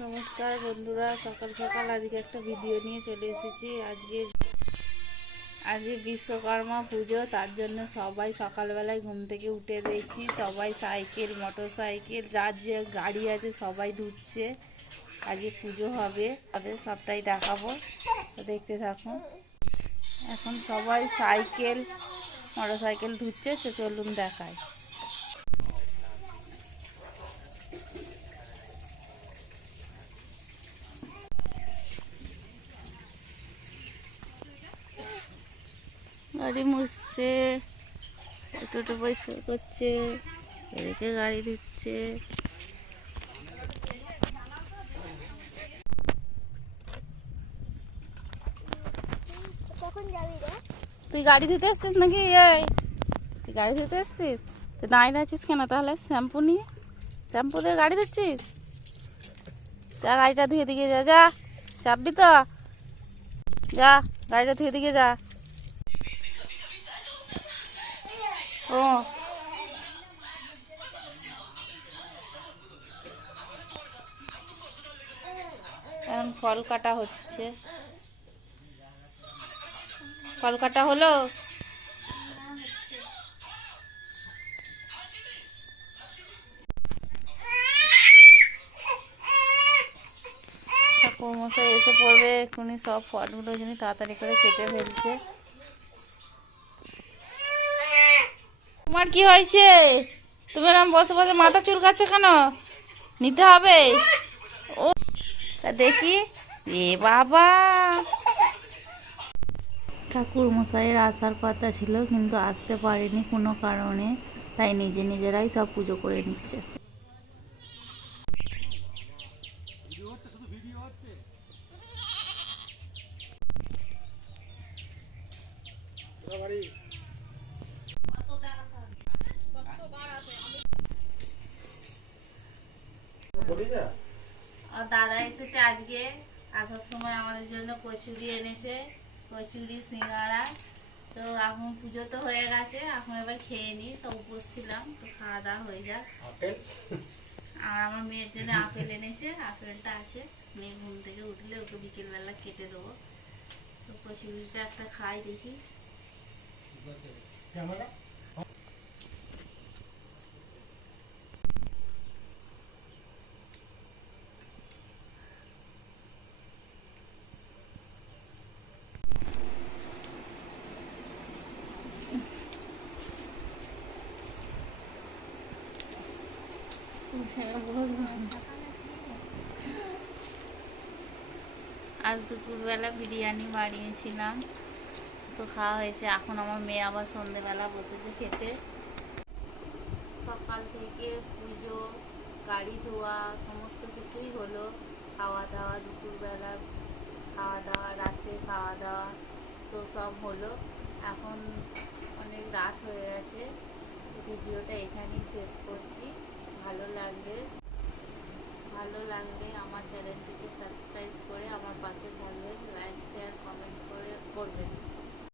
নমস্কার বন্ধুরা, সকাল সকাল আজকে একটা ভিডিও নিয়ে চলে এসেছি। আজকে বিশ্বকর্মা পুজো, তার জন্য সবাই সকালবেলায় ঘুম থেকে উঠে দেখছি সবাই সাইকেল, মোটর সাইকেল, যার যে গাড়ি আছে সবাই ধুচ্ছে। আজকে পুজো হবে, সবটাই দেখাবো, দেখতে থাকুন। এখন সবাই সাইকেল, মোটর সাইকেল ধুচ্ছে, চলুন দেখায়। গাড়ি মুছছে, টোটো পরিষ্কার করছে, এদিকে গাড়ি ধুচ্ছে। তুই গাড়ি ধুতে এসছিস নাকি? তুই গাড়ি ধুতে এসছিস? তুই দাঁড়িয়ে আছিস কেন তাহলে? শ্যাম্পু নিয়ে, শ্যাম্পু দিয়ে গাড়ি ধুচ্ছিস? যা গাড়িটা ধুয়ে দিকে যা, যা চাপবি তো, যা গাড়িটা ধুয়ে দিকে যা। ও এখন ফল কাটা হচ্ছে। ফল কাটা হলো। ঠাকুরমশাই এসে পড়বে এক্ষুনি, সব ফলগুলো যিনি তাড়াতাড়ি করে কেটে ফেলছে। তোমার কি হয়েছে? তুমি এরকম বসে বসে মাথা চুলকাচ্ছ কেন? নিতে হবে। ও তা দেখি। এ বাবা, ঠাকুর মশাইয়ের আসার কথা ছিল কিন্তু আসতে পারেনি কোনো কারণে, তাই নিজেরাই সব পুজো করে নিচ্ছে। আর দাদা এসেছে আজকে, আসার সময় আমাদের জন্য কচুরি এনেছে, কচুরি সিঙ্গাড়া। তো এখন পুজো তো হয়ে গেছে, এখন এবার খেয়ে নিই, সব উপোস ছিলাম, তো খাওয়া দাওয়া হয়ে যাক। আর আমার মেয়ের জন্য আপেল এনেছে, আপেলটা আছে, মেয়ে ঘুম থেকে উঠলে ওকে বিকেলবেলা কেটে দেবো। তো কচুরিটা একটা খাই দেখি। আজ দুপুরবেলা বিরিয়ানি বানিয়েছিলাম, তো খাওয়া হয়েছে। এখন আমার মেয়ে আবার সন্ধেবেলা বসেছে খেতে। সকাল থেকে পুজো, গাড়ি ধোয়া, সমস্ত কিছুই হলো। খাওয়া দাওয়া, দুপুরবেলা খাওয়া দাওয়া, রাতে খাওয়া দাওয়া, তো সব হলো। এখন অনেক রাত হয়ে গেছে। ভিডিওটা এখানেই শেষ করছি। ভালো লাগলে আমার চ্যানেলটিকে সাবস্ক্রাইব করে আমার পাশে থাকবেন, লাইক শেয়ার কমেন্ট করবেন।